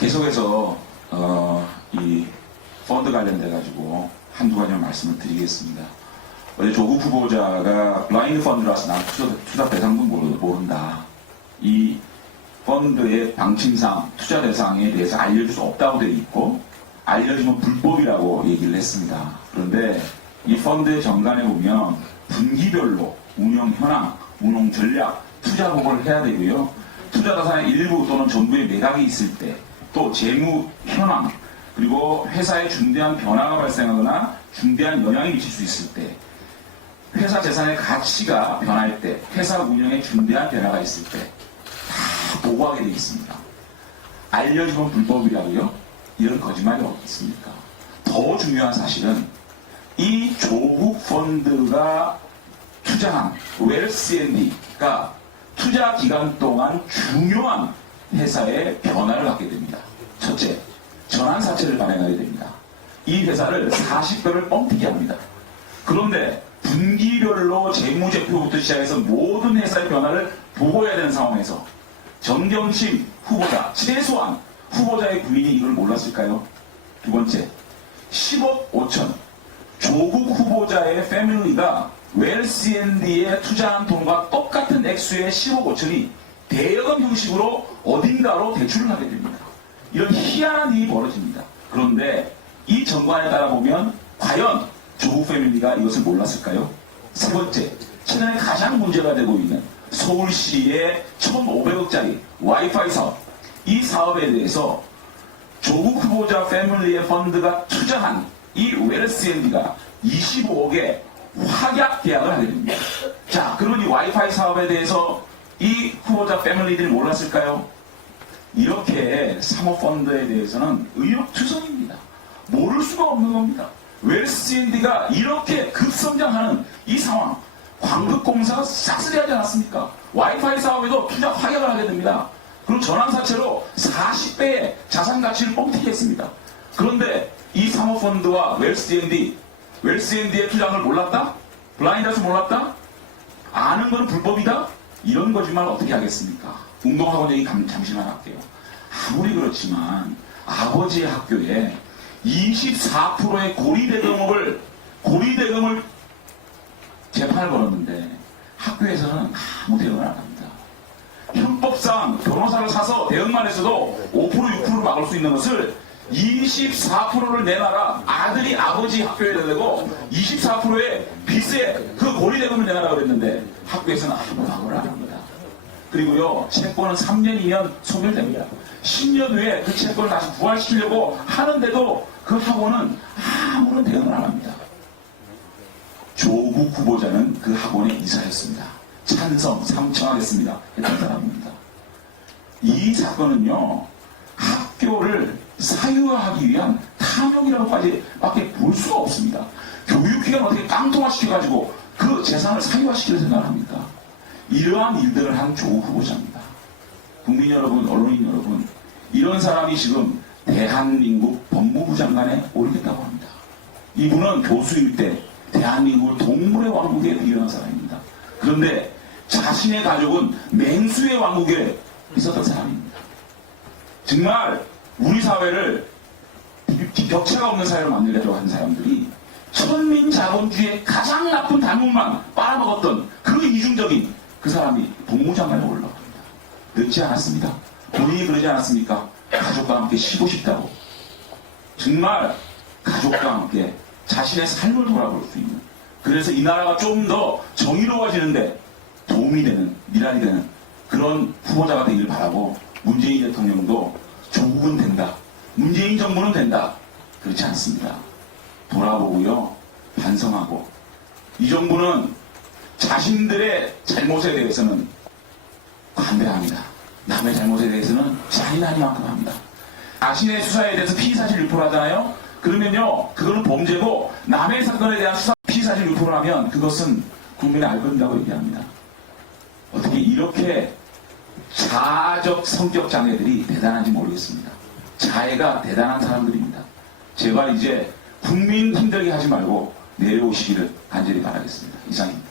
계속해서 이 펀드 관련돼 가지고 한두 가지만 말씀을 드리겠습니다. 어제 조국 후보자가 블라인드 펀드라서 난 투자 대상도 모른다. 이 펀드의 방침상 투자 대상에 대해서 알려줄 수 없다고 되어 있고 알려주면 불법이라고 얘기를 했습니다. 그런데 이 펀드의 정관에 보면 분기별로 운영 현황, 운용 전략, 투자 보고를 해야 되고요. 투자 자산의 일부 또는 전부의 매각이 있을 때, 또 재무 현황, 그리고 회사에 중대한 변화가 발생하거나 중대한 영향이 미칠 수 있을 때, 회사 재산의 가치가 변할 때, 회사 운영에 중대한 변화가 있을 때 다 보고하게 되어 있습니다. 알려주면 불법이라고요? 이런 거짓말이 어디 있습니까? 더 중요한 사실은 이 조국 펀드가 투자한 웰스&D가 투자 기간 동안 중요한 회사의 변화를 갖게 됩니다. 첫째, 전환사채를 발행하게 됩니다. 이 회사를 40배를 뻥튀기 합니다. 그런데 분기별로 재무제표부터 시작해서 모든 회사의 변화를 보고해야 되는 상황에서 정경심 후보자, 최소한 후보자의 부인이 이걸 몰랐을까요? 두 번째, 10억 5천. 조국 후보자의 패밀리가 웰스&D에 투자한 돈과 똑같은 액수의 10억 5천이 대여금 형식으로 어딘가로 대출을 하게 됩니다. 이런 희한한 일이 벌어집니다. 그런데 이 정관에 따라 보면 과연 조국 패밀리가 이것을 몰랐을까요? 세 번째, 최근에 가장 문제가 되고 있는 서울시의 1,500억짜리 와이파이 사업, 이 사업에 대해서 조국 후보자 패밀리의 펀드가 투자한 이 웰스&D가 25억에 확약 계약을 하게 됩니다. 자, 그러면 이 와이파이 사업에 대해서 이 후보자 패밀리들이 몰랐을까요? 이렇게 사모펀드에 대해서는 의욕투성입니다. 모를 수가 없는 겁니다. 웰스&D가 이렇게 급성장하는 이 상황, 광급공사가 싹쓸이하지 않았습니까? 와이파이 사업에도 투자 확약을 하게 됩니다. 그리고 전환사채로 40배의 자산가치를 뻥튀기 했습니다. 그런데 이 사모펀드와 웰스&D의 투자를 몰랐다? 블라인드에서 몰랐다? 아는 건 불법이다? 이런 거짓말 어떻게 하겠습니까? 운동학원 얘기 잠시만 할게요. 아무리 그렇지만 아버지의 학교에 24%의 고리대금을 재판을 걸었는데 학교에서는 아무 대응을 안 합니다. 형법상 변호사를 사서 대응만 했어도 5% 6%를 막을 수 있는 것을 24%를 내놔라. 아들이 아버지 학교에 내고 24%의 빚에 그 고리대금을 내놔라 그랬는데 학교에서는 아무 방어를 안 합니다. 그리고요, 채권은 3년이면 소멸됩니다. 10년 후에 그 채권을 다시 부활시키려고 하는데도 그 학원은 아무런 대응을 안 합니다. 조국 후보자는 그 학원에 이사했습니다. 찬성, 삼청하겠습니다. 했던 사람입니다. 이 사건은요, 학교를 사유화하기 위한 탐욕이라고까지밖에 볼 수가 없습니다. 교육기관 어떻게 깡통화시켜가지고 그 재산을 사유화시킬 생각을 합니까? 이러한 일들을 한 조국 후보자입니다. 국민 여러분, 언론인 여러분, 이런 사람이 지금 대한민국 법무부 장관에 오르겠다고 합니다. 이분은 교수일 때 대한민국을 동물의 왕국에 비교한 사람입니다. 그런데 자신의 가족은 맹수의 왕국에 있었던 사람입니다. 정말 우리 사회를 격차가 없는 사회로 만들려고 하는 사람들이 천민자본주의의 가장 나쁜 단문만 빨아먹었던 그 이중적인 그 사람이 법무장관에 올라갑니다. 늦지 않았습니다. 본인이 그러지 않았습니까? 가족과 함께 쉬고 싶다고. 정말 가족과 함께 자신의 삶을 돌아볼 수 있는, 그래서 이 나라가 좀 더 정의로워지는데 도움이 되는, 미랄이 되는 그런 후보자가 되길 바라고, 문재인 대통령도 조국은 된다, 문재인 정부는 된다, 그렇지 않습니다. 돌아보고요, 반성하고, 이 정부는 자신들의 잘못에 대해서는 관대합니다. 남의 잘못에 대해서는 잔인하니만큼 합니다. 자신의 수사에 대해서 피의사실 유포를 하잖아요. 그러면요, 그거는 범죄고, 남의 사건에 대한 수사 피의사실 유포를 하면 그것은 국민이 알 건다고 얘기합니다. 어떻게 이렇게 자아적 성격 장애들이 대단한지 모르겠습니다. 자애가 대단한 사람들입니다. 제발 이제 국민 힘들게 하지 말고 내려오시기를 간절히 바라겠습니다. 이상입니다.